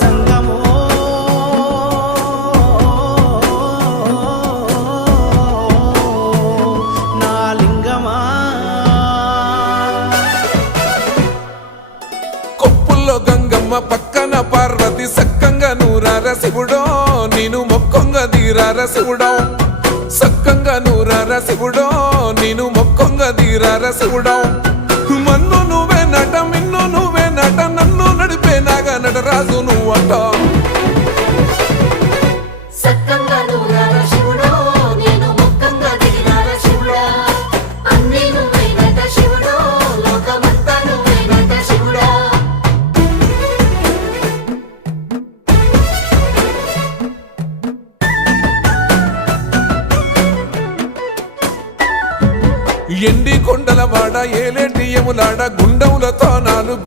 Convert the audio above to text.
జంగమో నా లింగమా కొప్పుల్లో గంగమ్మ పక్కన పార్వతి సక్కంగా నూరార శివుడో నేను మొక్కంగా దీరార శివుడో సక్కంగా నూరార శివుడో నేను మొక్కంగా దీరార శివుడో మన్ను నువ్వే నట మిన్ను నువ్వే నట నన్ను నడిపే నాగా నటరాజు నువ్వంట సక్కంగా నూరార శివుడో నేను మొక్కంగా దిగిరార శివుడా అన్నీ నువ్వేనట శివుడో లోకమంతా నువ్వేనట శివుడా ఎండి కొండల వాడ ఏలేటి యములాడ గుండం